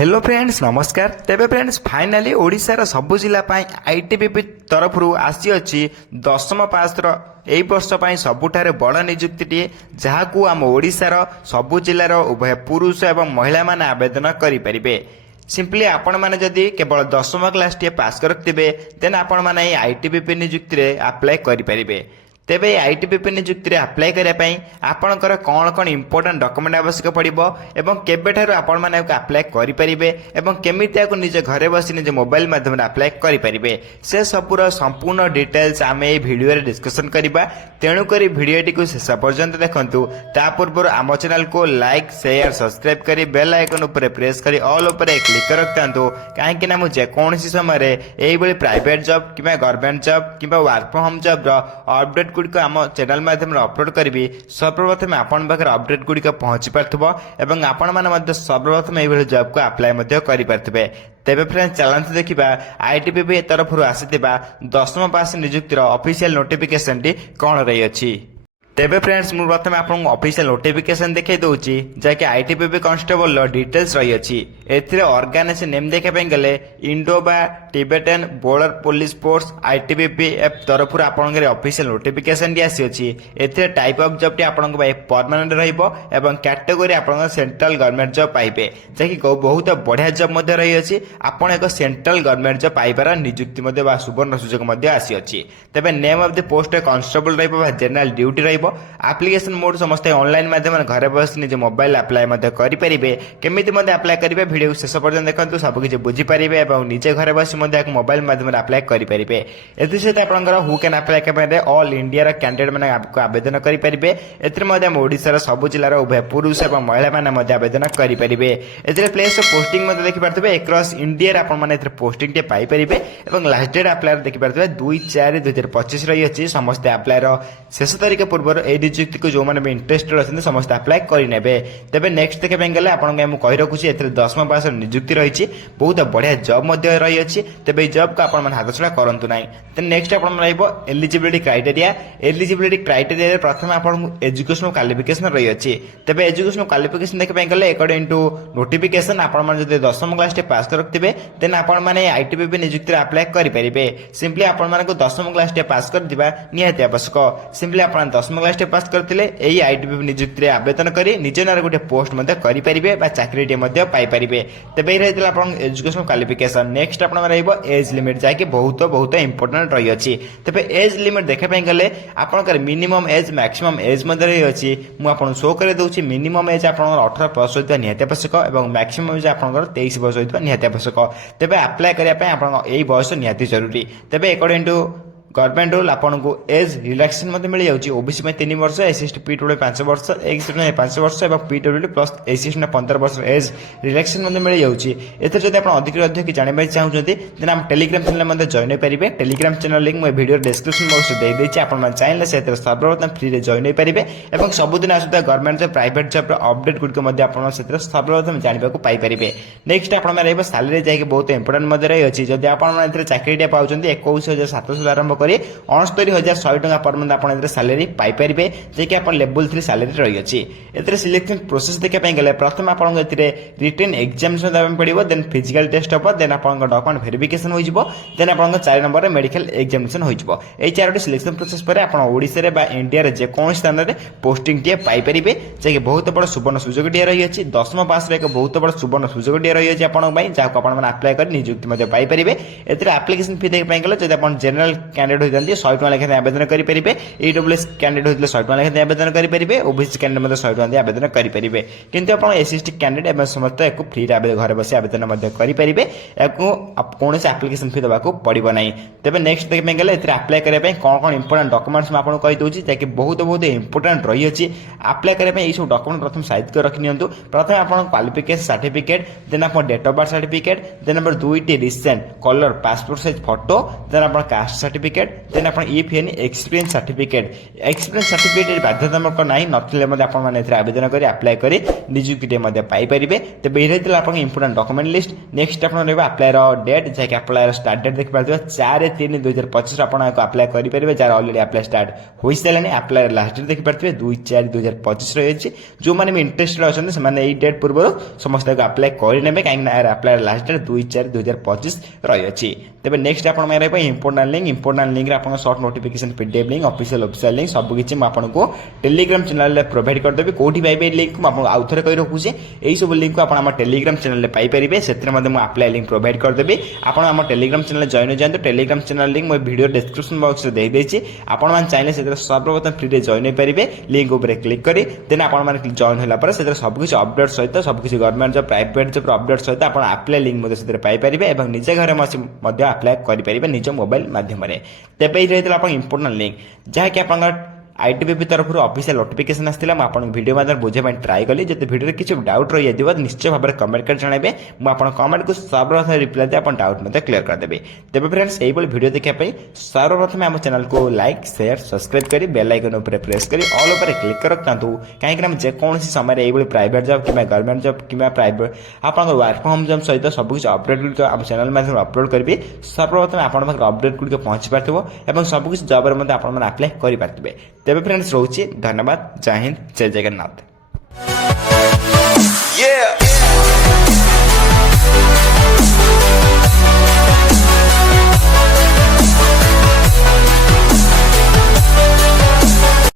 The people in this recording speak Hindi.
हेलो फ्रेंड्स नमस्कार। तेबे फ्रेंड्स फाइनाली ओडिशार सबु जिला आईटीबीपी तरफ आसी अछि 10th पास एई वर्ष ପାଇଁ ସବୁଠାରୁ ବଡ଼ ନିଯୁକ୍ତିଟିଏ ଯାହାକୁ ଆମ ଓଡ଼ିଶାର ସବୁ ଜିଲ୍ଲାର ଉଭୟ ପୁରୁଷ ଏବଂ ମହିଳାମାନେ ଆବେଦନ କରିପାରିବେ। सिंपली आपण मैंने जदि केवल 10th क्लास टी पास करथिबे देन आपण माने आईटीबीपी नियुक्ति रे अप्लाई करि परिबे। तेबे आईटीबीपी नियुक्ति रे अप्लाई करिया पई आपणकर कोन कोन इंपोर्टेंट डॉक्यूमेंट आवश्यक पड़िबो एवं केबेठारु आपण माने अप्लाई करि परिबे एवं केमिति आकु निज घरे बसी निज मोबाइल माध्यम रे अप्लाई करि परिबे से सबुर संपूर्ण डिटेल्स आमे ए वीडियो रे डिस्कशन करिबा। तेणु करी वीडियोटी को शेष पर्यंत देखंतु। ता पूर्व आम चैनल को लाइक शेयर सब्सक्राइब करी बेल आइकन ऊपर प्रेस करी ऑल ऊपर क्लिक कर रखतांतु काहेकि ना मु जे कोनसी समय रे एई बळी प्राइवेट जॉब किबा गवर्नमेंट जॉब किबा वर्क फ्रॉम होम जॉब रो अपडेट गुडी को आम चैनल माध्यम रे अपलोड करबी सर्वप्रथम आपण पाखर अपडेट गुडी को पहुंची पारथबो एवं आपण माने मध्ये सर्वप्रथम एई बळी जॉब को अप्लाई मध्ये करि पारथबे। तेबे फ्रेंड्स चलंतु देखिबा आईटीबीपी तरफ आसीथिबा 10th पास नियुक्तिर ऑफिशियल नोटिफिकेशन टी कोन रही अछि। तेबे फ्रेंड्स मु प्रथम आपन ऑफिशियल नोटिफिकेशन देखै दोछि जाके आईटीबीपी कांस्टेबल लो डिटेल्स रही अछि। एथिरे ऑर्गेनाइजेशन नेम देखै पे गले इंडोबा Tibetan border police force ITBP एफ तरफ आपन के ऑफिशियल नोटिफिकेशन दी आसी अछि। एथिरे टाइप ऑफ जॉब टी आपन को परमानेंट रहइबो एवं कैटेगरी आपन सेंट्रल गवर्नमेंट जॉब पाइबे जाकि बहुत बढ़िया जॉब मध्ये रही अछि। आपन एक सेंट्रल गवर्नमेंट जॉब पाइबार नियुक्ति मध्ये बा सुवर्ण सुजोग मध्ये आसी अछि। तेबे name of the post constable रहइबो जनरल ड्यूटी रहइबो। एप्लिकेशन मोड समस्त ऑनलाइन माध्यम घरे बस निज मोबाइल अप्लाई मध्ये करि परिबे। केमिति मध्ये अप्लाई करिवे वीडियो शेष पर्यंत देखंतु सब किछ बुझी परिबे एवं निजे घरे बस मध्ये मोबाइल माध्यम अप्लाई करि परिबे। एथि सहित आपनकर हु कैन अप्लाई करबे ऑल इंडिया रा कैंडिडेट माने आपको आवेदन करि परिबे। एथि मध्ये हम ओडिसा रा सब जिल्ला रा उभय पुरुष एवं महिला माने मध्ये आवेदन करि परिबे। एथि प्लेस ऑफ पोस्टिंग मध्ये देखि परतबे अक्रॉस इंडिया रा आपन माने एथि पोस्टिंग ते पाई परिबे एवं लास्ट डेट अप्लाई देखि परतबे 2/4/2025 रही अछि। समस्त अप्लाई रा शेष तारीख पूर्व ए नियुक्ति को जो माने इंटरेस्टेड अछन समस्त अप्लाई करि नेबे। तबे नेक्स्ट देखे बेंगले आपन के हम कहि रखुची एथि 10th पास नियुक्ति रही छी बहुत बढ़िया जॉब मध्ये रही अछि। तबे जॉब का आपन मन हाथ छडा करंतु नाही। त नेक्स्ट आपन रहइबो एलिजिबिलिटी क्राइटेरिया। एलिजिबिलिटी क्राइटेरिया रे प्रथम आपन एजुकेशनल क्वालिफिकेशन रही अछि। तबे एजुकेशनल क्वालिफिकेशन देखे बेंगले अकॉर्डिंग टू नोटिफिकेशन आपन मन जदि 10th क्लास टे पास करथिबे देन आपन माने आईटीबीपी नियुक्ति रे अप्लाई करि परिबे। सिंपली आपन मन को 10th क्लास टे पास कर दिबा निहाती आवश्यक। सिंपली आपन 10th क्लास टे पास करथिले एई आईटीबीपी नियुक्ति रे आवेदन करी निज नार गोटे पोस्ट मध्ये करि परिबे बा चाकरी टे मध्ये पाई परिबे। तबे रहितला आपन एजुकेशनल क्वालिफिकेशन। नेक्स्ट आपन रहइबो एज लिमिट जाके बहुत इंपोर्टेंट रही अछि। तबे एज लिमिट देखे पे गले आपन कर मिनिमम एज मैक्सिमम एज मध्ये रही अछि। मु आपन शो करे दोछि मिनिमम एज आपन 18 प्लस होइता निहाती आवश्यक एवं मैक्सिमम एज आपन 23 वर्ष होइता निहाती आवश्यक। तबे अप्लाई करिया पे आपन एई बयस निहाती जरूरी। तबे अकॉर्डिंग टू गवर्नमेंट रूल आपन को एज रिलैक्सेशन मध्ये मिल जाउची। ओबीसी में 3 वर्ष एससी पीडब्ल्यू 5 वर्ष एक्स में 5 वर्ष एवं पीडब्ल्यू प्लस एससी में 15 वर्ष एज रिलैक्सेशन मध्ये मिल जाउची। एते जदि आपन अधिक अधिक जानिबा चाहउछथि देन हम टेलीग्राम चैनल मध्ये जॉइन परिबे। टेलीग्राम चैनल लिंक मैं वीडियो डिस्क्रिप्शन बॉक्स दे देछि। आपन मन चाहेले सेते सर्वप्रथम फ्री रे जॉइन परिबे एवं सबुदिन आसुदा गवर्नमेंट जे प्राइवेट जॉब अपडेट गुड को मध्ये आपन सेते सर्वप्रथम जानिबा को पाई परिबे। नेक्स्ट आपन में रहबो सैलरी जाके बहुत इंपोर्टेंट मध्ये रही अछि। जदि आपन मन एते चाकरी टे पाउछथि 21700 आरंभ करी 69100 टका पर मंथ आपन एते सैलरी पाई परिबे जे कि आपन लेवल 3 सैलरी रही अछि। एते सिलेक्शन प्रोसेस देखे पे गले प्रथम आपन एते रिटन एग्जामिनेशन देबे पड़िबो देन फिजिकल टेस्ट हबो देन आपन डॉक्यूमेंट वेरिफिकेशन होई जिवो देन आपन 4 नंबर रे मेडिकल एग्जामिनेशन होई जिवो। एई चारोटी सिलेक्शन प्रोसेस पर आपन ओडिसा रे बा इंडिया रे जे कोन स्थान रे पोस्टिंग टे पाई परिबे जे कि बहुत बड़ सुवर्ण सुजोग टे रही अछि। 10th पास रे एक बहुत बड़ सुवर्ण सुजोग टे रही अछि आपन पई जाको आपन मन अप्लाई कर नियुक्ति मध्ये पाई परिबे। एते एप्लीकेशन फी देखे पे गले जदि आपन जनरल कैंडिडेट होई जंती 100 टका लेखा आवेदन करि परिबे। ईडब्ल्यूएस कैंडिडेट होइतले 100 टका लेखा आवेदन करि परिबे। ओबीसी कैंडिडेट मध्ये 100 टका आवेदन करि परिबे। किंतु आपण एससी कैंडिडेट एवं समस्त एको फ्री रे आवेदन घरे बसी आवेदन मध्ये करि परिबे। एको कोनसे एप्लीकेशन फी देबाको पड़िबो नै। तबे नेक्स्ट देख पे गेले एते अप्लाई करे पे कोन इंपोर्टेंट डॉक्यूमेंट्स मैं आपन कहि दोछि जे कि बहुत इंपोर्टेंट रही अछि। अप्लाई करे पे ई सब डॉक्यूमेंट प्रथम साइज कर रखि नियंतु। प्रथम आपन क्वालिफिकेशन सर्टिफिकेट देन आपन डेट ऑफ बर्थ सर्टिफिकेट देन नंबर 2 टी recent colour passport size photo देन आपन कास्ट सर्टिफिकेट सर्टिफिकेट देन आप इफ एनी एक्सपीरियंस सर्टिफिकेट बाध्यतामूलक ना नथिले आपने आवेदन कर अप्लाई कर निजुक्ति पाइपर तेज ये आप इंपोर्टां डॉक्यूमेंट लिस्ट नेक्स्ट आप अप्लाई डेट जैक अप्लाई स्टार्ट डेट देखिए 4/3/2025 आप अप्लाई करेंगे जार अलरेडी अप्लाई स्टार्ट हो सारे अप्लाई लास्ट डेट देखिए 2/4/2025 रही जो मैंने इंटरेस्टेड अच्छा से डेट पूर्व समस्त अप्लाई करेंगे कहीं अप्लाई लास्ट डेट 2/4/2025 रही तेज नेक्स्ट आप इंपोर्टां लिंक आप सर्ट notification PDF link official link सबकि आपको टेलीग्राम चैनल प्रोवाइड करदेवी कौटी पाइबे लिंक मुझे आउ थे कही रखुचे यही सब लिंक को आप टेलीग्राम चैनल पाइपर से अप्लाई लिंक प्रोवाइड करदेवी आप टेलीग्राम चैनल जॉइन जाते टेलीग्राम चैनल लिंक मैं वीडियो डिस्क्रिप्शन बॉक्स में देदेछि आपण चाहिए से सर्वप्रथम फ्री जॉइन हो पारे लिंक उपर क्लिक करी देन आप जॉइन होला से सबकि अपडेट सहित सबकि government job private job update सहित आप अप्लाई लिंक पाइपर और निजे घर अप्लाई करेंगे निज मोबाइल माध्यम तेज ये आप इंपोर्टां लिंक जहाँकि आप आईटीबीपी तरफ ऑफिशियल नोटिफिकेशन आसाला मुझे वीडियो माध्यम बुझे ट्राई कली जब वीडियो किसी डाउट रही है निश्चय भाव में कमेंट कर जनइबे मुझे कमेंट को सर्वप्रथम रिप्लाई दे डाउट मत क्लियर करदेवी तेज फ्रेंड्स यही वीडियो देखापी सर्वप्रथम आम चैनल को लाइक शेयर सब्सक्राइब कर बेल आइकन उपर प्रेस कर ऑल उपर क्लिक कर रखता कहीं जेकोसी समय यही प्राइवेट जॉब कि गवर्नमेंट जॉब कि प्राइवेट आप वर्क फ्रॉम होम जॉब सहित सबकि अपडेट गुड़िक आम चैनल माध्यम अपलोड करी सर्वप्रथम आप अपडेट गुड़िक पहुंची पार्थिव सबकि जॉब अप्लाई करेंगे तेज फ्रेंड्स रोचे धन्यवाद जय हिंद जय जगन्नाथ।